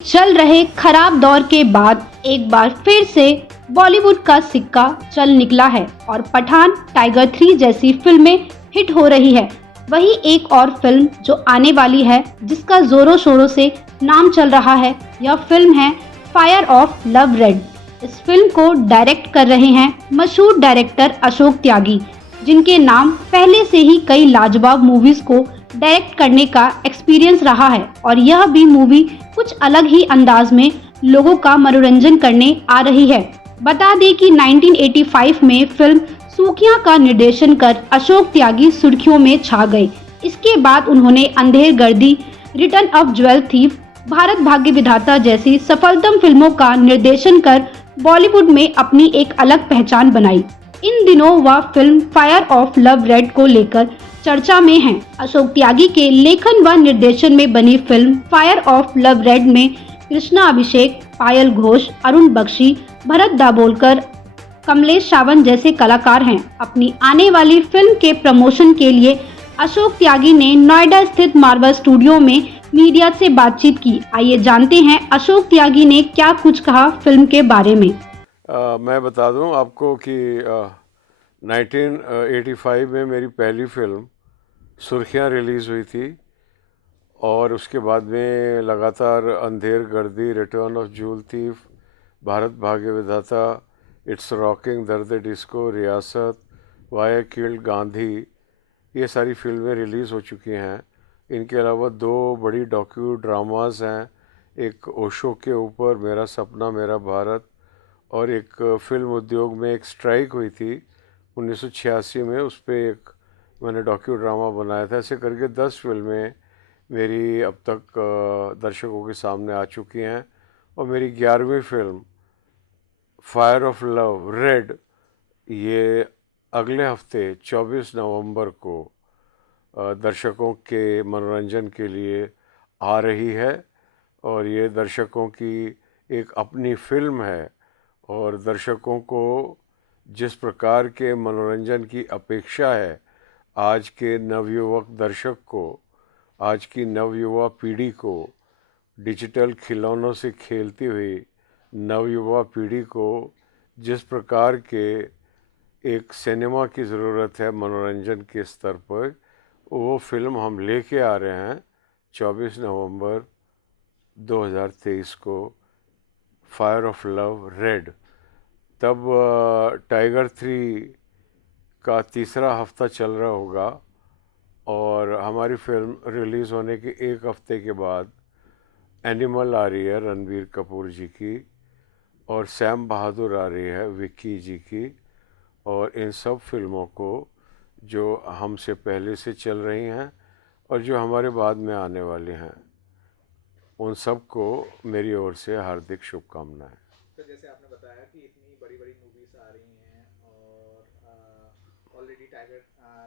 चल रहे खराब दौर के बाद एक बार फिर से बॉलीवुड का सिक्का चल निकला है और पठान, टाइगर 3 जैसी फिल्में हिट हो रही है। वही एक और फिल्म जो आने वाली है, जिसका जोरों शोरों से नाम चल रहा है, यह फिल्म है फायर ऑफ लव रेड। इस फिल्म को डायरेक्ट कर रहे हैं मशहूर डायरेक्टर अशोक त्यागी, जिनके नाम पहले से ही कई लाजवाब मूवीज को डायरेक्ट करने का एक्सपीरियंस रहा है और यह भी मूवी कुछ अलग ही अंदाज में लोगों का मनोरंजन करने आ रही है। बता दें कि 1985 में फिल्म सूखियां का निर्देशन कर अशोक त्यागी सुर्खियों में छा गए। इसके बाद उन्होंने अंधेर गर्दी, return of jewel thief, Bharat भाग्य विधाता जैसी सफलतम फिल्मों का निर्देशन कर बॉलीवुड में अपनी एक अलग पहचान बनाई। इन दिनों वह film fire of love red को लेकर चर्चा में है। अशोक त्यागी के लेखन व निर्देशन में बनी film fire of love red में कृष्णा अभिषेक, पायल घोष, अरुण बख्शी, भरत दाभोलकर, कमलेश सावंत जैसे कलाकार हैं। अपनी आने वाली फिल्म के प्रमोशन के लिए अशोक त्यागी ने नोएडा स्थित मार्वल स्टूडियो में मीडिया से बातचीत की। आइए जानते हैं अशोक त्यागी ने क्या कुछ कहा फिल्म के बारे में। मैं बता दूं आपको कि 1985 में मेरी पहली फिल्म सुर्खियां रिलीज़ हुई थी और उसके बाद में लगातार अंधेर गर्दी, return of jewel thief, Bharat भाग्य विधाता, इट्स रॉकिंग, दर्द डिस्को, रियासत, वाई किल्ड गांधी, ये सारी फिल्में रिलीज़ हो चुकी हैं। इनके अलावा दो बड़ी डॉक्यू ड्रामास हैं, एक ओशो के ऊपर मेरा सपना मेरा भारत, और एक फिल्म उद्योग में एक स्ट्राइक हुई थी 1986 में, उस पर एक मैंने डॉक्यू ड्रामा बनाया था। ऐसे करके 10 फिल्में मेरी अब तक दर्शकों के सामने आ चुकी हैं और मेरी 11वीं film fire of love red ये अगले हफ्ते 24 नवंबर को दर्शकों के मनोरंजन के लिए आ रही है। और ये दर्शकों की एक अपनी फिल्म है और दर्शकों को जिस प्रकार के मनोरंजन की अपेक्षा है, आज के नवयुवक दर्शक को, आज की नवयुवा पीढ़ी को, डिजिटल खिलौनों से खेलती हुई नवयुवा पीढ़ी को जिस प्रकार के एक सिनेमा की ज़रूरत है मनोरंजन के स्तर पर, वो फिल्म हम लेके आ रहे हैं 24 नवंबर 2023 को, फायर ऑफ लव रेड। तब टाइगर 3 का तीसरा हफ्ता चल रहा होगा और हमारी फिल्म रिलीज़ होने के एक हफ्ते के बाद एनिमल आ रही है रणबीर कपूर जी की, और सैम बहादुर आ रही है विक्की जी की। और इन सब फिल्मों को जो हमसे पहले से चल रही हैं और जो हमारे बाद में आने वाली हैं, उन सब को मेरी ओर से हार्दिक शुभकामनाएं। तो जैसे आपने बताया कि इतनी बड़ी बड़ी मूवीज आ रही हैं और ऑलरेडी टाइगर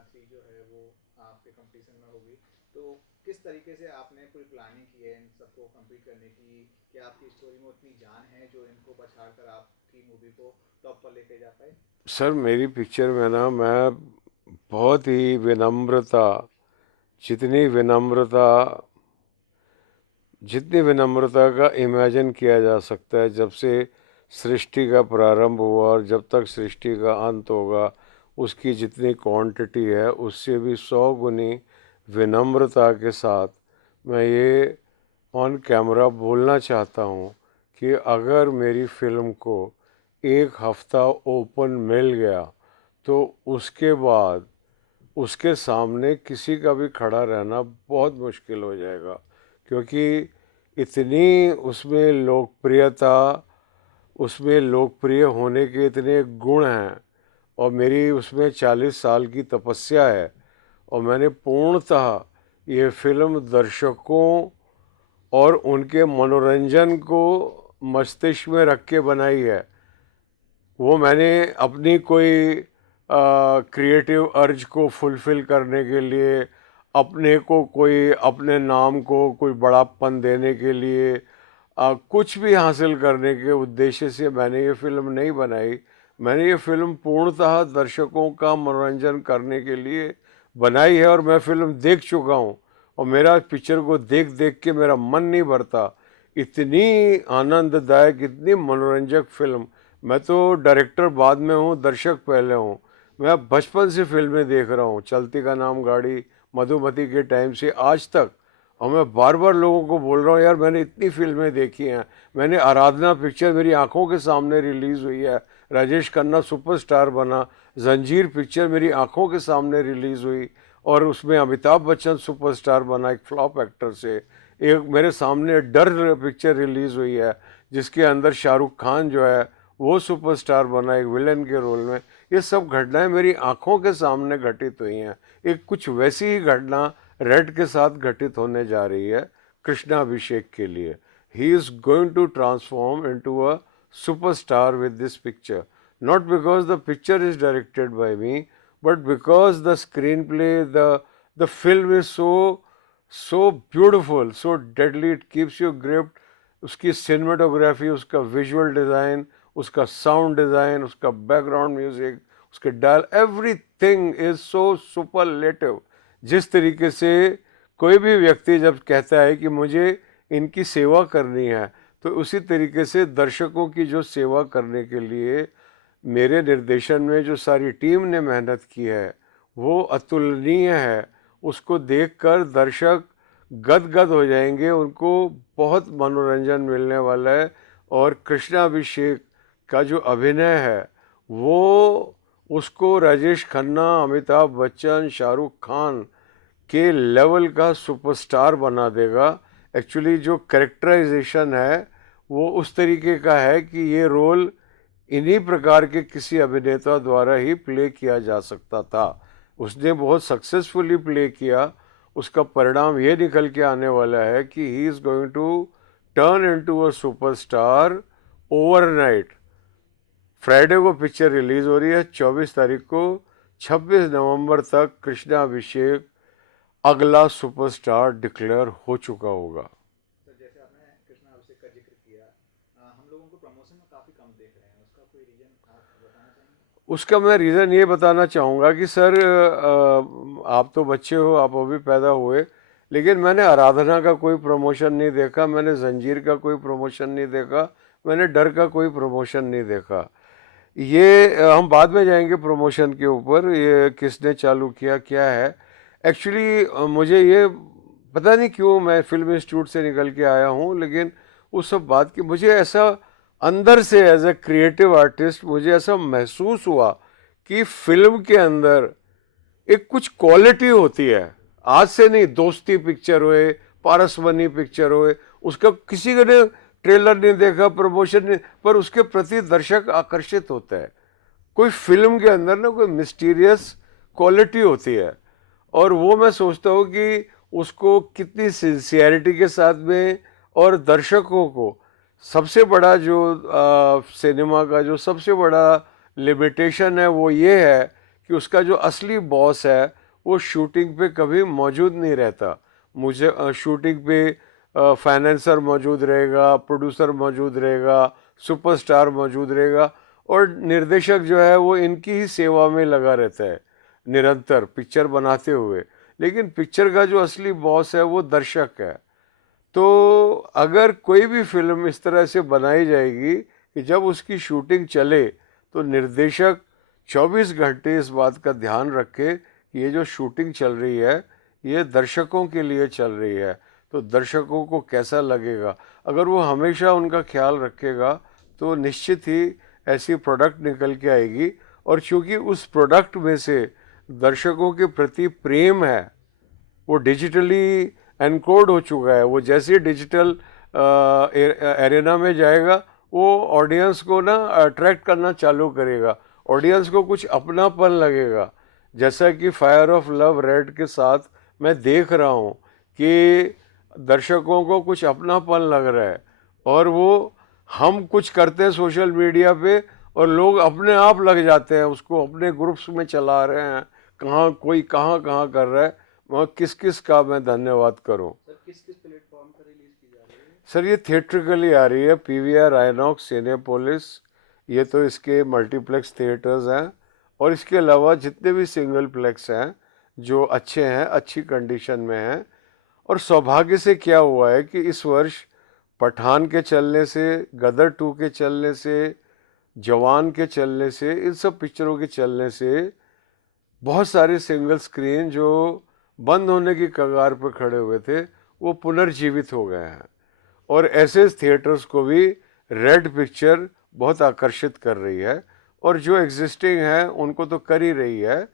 3 जो है वो आपके कंपटीशन में होगी, तो किस तरीके से आपने कोई प्लानिंग की है इन सबको कंपीट करने की, कि आपकी स्टोरी में उतनी जान है जो इनको पछाड़ कर आपकी मूवी को टॉप पर लेके जा पाए? सर, मेरी पिक्चर में ना मैं बहुत ही विनम्रता, जितनी विनम्रता का इमेजिन किया जा सकता है, जब से सृष्टि का प्रारंभ हुआ और जब तक सृष्टि का अंत होगा, उसकी जितनी क्वांटिटी है उससे भी 100 गुनी विनम्रता के साथ मैं ये ऑन कैमरा बोलना चाहता हूँ कि अगर मेरी फिल्म को एक हफ्ता ओपन मिल गया तो उसके बाद उसके सामने किसी का भी खड़ा रहना बहुत मुश्किल हो जाएगा, क्योंकि इतनी उसमें लोकप्रिय होने के इतने गुण हैं और मेरी उसमें 40 साल की तपस्या है और मैंने पूर्णतः ये फिल्म दर्शकों और उनके मनोरंजन को मस्तिष्क में रख के बनाई है। वो मैंने अपनी कोई क्रिएटिव अर्ज को फुलफ़िल करने के लिए, अपने को कोई अपने नाम को कोई बड़ापन देने के लिए, कुछ भी हासिल करने के उद्देश्य से मैंने ये फिल्म नहीं बनाई। मैंने ये फिल्म पूर्णतः दर्शकों का मनोरंजन करने के लिए बनाई है और मैं फिल्म देख चुका हूँ और मेरा पिक्चर को देख देख के मेरा मन नहीं भरता। इतनी आनंददायक, इतनी मनोरंजक फिल्म। मैं तो डायरेक्टर बाद में हूँ, दर्शक पहले हूँ। मैं बचपन से फिल्में देख रहा हूँ, चलती का नाम गाड़ी, मधुमती के टाइम से आज तक। और मैं बार बार लोगों को बोल रहा हूँ, यार मैंने इतनी फिल्में देखी हैं। मैंने आराधना पिक्चर मेरी आंखों के सामने रिलीज़ हुई है, राजेश खन्ना सुपरस्टार बना। जंजीर पिक्चर मेरी आंखों के सामने रिलीज़ हुई और उसमें अमिताभ बच्चन सुपरस्टार बना एक फ्लॉप एक्टर से। एक मेरे सामने डर पिक्चर रिलीज़ हुई है जिसके अंदर शाहरुख खान जो है वो सुपरस्टार बना एक विलन के रोल में। ये सब घटनाएं मेरी आंखों के सामने घटित हुई हैं। एक कुछ वैसी ही घटना रेड के साथ घटित होने जा रही है कृष्णाभिषेक के लिए। He is going to transform into a superstar with this picture, not because the picture is directed by me, but because the screenplay, the film is so beautiful, so deadly, it keeps you gripped. उसकी cinematography, उसका visual design, उसका sound design, उसका background music, उसके dial, everything is so superlative। जिस तरीके से कोई भी व्यक्ति जब कहता है कि मुझे इनकी सेवा करनी है, तो उसी तरीके से दर्शकों की जो सेवा करने के लिए मेरे निर्देशन में जो सारी टीम ने मेहनत की है वो अतुलनीय है। उसको देखकर दर्शक गदगद हो जाएंगे, उनको बहुत मनोरंजन मिलने वाला है। और कृष्णाभिषेक का जो अभिनय है वो उसको राजेश खन्ना, अमिताभ बच्चन, शाहरुख खान के लेवल का सुपरस्टार बना देगा। एक्चुअली जो कैरेक्टराइजेशन है वो उस तरीके का है कि ये रोल इन्हीं प्रकार के किसी अभिनेता द्वारा ही प्ले किया जा सकता था। उसने बहुत सक्सेसफुली प्ले किया। उसका परिणाम ये निकल के आने वाला है कि he is going to turn into a superstar overnight. Friday को पिक्चर रिलीज़ हो रही है 24 तारीख को। 26 नवंबर तक कृष्णाभिषेक अगला सुपरस्टार डिक्लेयर हो चुका होगा। तो जैसे आपने कृष्णाभिषेक का जिक्र किया, हम लोगों को प्रमोशन में काफ़ी कम देख रहे हैं, उसका कोई रीज़न आप बताना चाहेंगे? उसका मैं रीज़न ये बताना चाहूँगा कि सर आप तो बच्चे हो, आप अभी पैदा हुए, लेकिन मैंने आराधना का कोई प्रमोशन नहीं देखा, मैंने जंजीर का कोई प्रमोशन नहीं देखा, मैंने डर का कोई प्रमोशन नहीं देखा। ये हम बाद में जाएंगे प्रमोशन के ऊपर, ये किसने चालू किया क्या है। एक्चुअली मुझे ये पता नहीं क्यों मैं फिल्म इंस्टीट्यूट से निकल के आया हूँ, लेकिन उस सब बात की मुझे ऐसा अंदर से एज ए क्रिएटिव आर्टिस्ट मुझे ऐसा महसूस हुआ कि फिल्म के अंदर एक कुछ क्वालिटी होती है। आज से नहीं, दोस्ती पिक्चर होए, पारसमनी पिक्चर होए, उसका किसी ने ट्रेलर नहीं देखा, प्रमोशन नहीं, पर उसके प्रति दर्शक आकर्षित होता है। कोई फिल्म के अंदर ना कोई मिस्टीरियस क्वालिटी होती है, और वो मैं सोचता हूँ कि उसको कितनी सिंसियरिटी के साथ में, और दर्शकों को सबसे बड़ा जो सिनेमा का जो सबसे बड़ा लिमिटेशन है वो ये है कि उसका जो असली बॉस है वो शूटिंग पे कभी मौजूद नहीं रहता। मुझे शूटिंग पे फाइनेंसर मौजूद रहेगा, प्रोड्यूसर मौजूद रहेगा, सुपरस्टार मौजूद रहेगा, और निर्देशक जो है वो इनकी ही सेवा में लगा रहता है निरंतर पिक्चर बनाते हुए। लेकिन पिक्चर का जो असली बॉस है वो दर्शक है। तो अगर कोई भी फिल्म इस तरह से बनाई जाएगी कि जब उसकी शूटिंग चले तो निर्देशक 24 घंटे इस बात का ध्यान रखे कि ये जो शूटिंग चल रही है ये दर्शकों के लिए चल रही है, तो दर्शकों को कैसा लगेगा। अगर वो हमेशा उनका ख्याल रखेगा तो निश्चित ही ऐसी प्रोडक्ट निकल के आएगी। और चूँकि उस प्रोडक्ट में से दर्शकों के प्रति प्रेम है, वो डिजिटली एनकोड हो चुका है। वो जैसे डिजिटल एरेना में जाएगा वो ऑडियंस को ना अट्रैक्ट करना चालू करेगा, ऑडियंस को कुछ अपनापन लगेगा। जैसा कि फायर ऑफ लव रेड के साथ मैं देख रहा हूँ कि दर्शकों को कुछ अपनापन लग रहा है, और वो हम कुछ करते हैं सोशल मीडिया पे और लोग अपने आप लग जाते हैं, उसको अपने ग्रुप्स में चला रहे हैं, कहाँ कोई कहाँ कर रहा है। वहाँ किस किस का मैं धन्यवाद करूँ। सर किस किस प्लेटफॉर्म पर रिलीज की जा रही है? सर ये थिएट्रिकली आ रही है, पीवीआर, आइनॉक्स, सिनेपोलिस, ये तो इसके मल्टीप्लेक्स थिएटर्स हैं। और इसके अलावा जितने भी सिंगल प्लेक्स हैं जो अच्छे हैं, अच्छी कंडीशन में हैं। और सौभाग्य से क्या हुआ है कि इस वर्ष पठान के चलने से, गदर 2 के चलने से, जवान के चलने से, इन सब पिक्चरों के चलने से बहुत सारे सिंगल स्क्रीन जो बंद होने की कगार पर खड़े हुए थे वो पुनर्जीवित हो गए हैं। और ऐसे थिएटर्स को भी रेड पिक्चर बहुत आकर्षित कर रही है, और जो एग्जिस्टिंग है उनको तो कर ही रही है।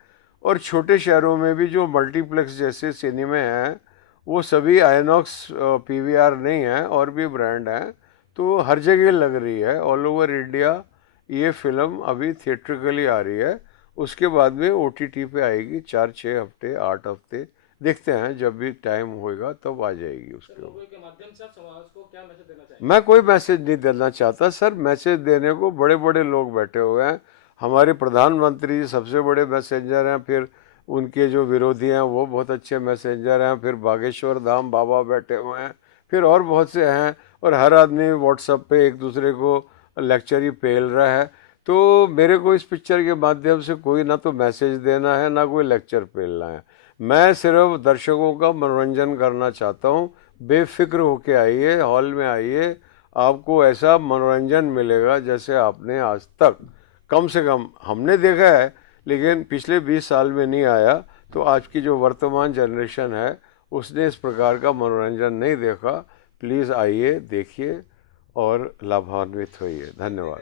और छोटे शहरों में भी जो मल्टीप्लेक्स जैसे सिनेमे हैं वो सभी आइनॉक्स पीवीआर नहीं है, और भी ब्रांड हैं, तो हर जगह लग रही है। ऑल ओवर इंडिया ये फिल्म अभी थिएट्रिकली आ रही है, उसके बाद में ओटीटी पे आएगी 4-6 हफ्ते 8 हफ्ते, देखते हैं जब भी टाइम होएगा तब आ जाएगी उसके ऊपर। के माध्यम से आप समाज को क्या मैसेज देना चाहिए? मैं कोई मैसेज नहीं देना चाहता सर, मैसेज देने को बड़े बड़े लोग बैठे हुए हैं। हमारे प्रधानमंत्री जी सबसे बड़े मैसेंजर हैं, फिर उनके जो विरोधी हैं वो बहुत अच्छे मैसेंजर हैं, फिर बागेश्वर धाम बाबा बैठे हुए हैं, फिर और बहुत से हैं, और हर आदमी व्हाट्सएप पे एक दूसरे को लेक्चर ही पेल रहा है। तो मेरे को इस पिक्चर के माध्यम से कोई ना तो मैसेज देना है ना कोई लेक्चर पेलना है। मैं सिर्फ दर्शकों का मनोरंजन करना चाहता हूँ। बेफिक्र होके आइए, हॉल में आइए, आपको ऐसा मनोरंजन मिलेगा जैसे आपने आज तक, कम से कम हमने देखा है, लेकिन पिछले 20 साल में नहीं आया। तो आज की जो वर्तमान जनरेशन है उसने इस प्रकार का मनोरंजन नहीं देखा। प्लीज़ आइए, देखिए और लाभान्वित होइए। धन्यवाद।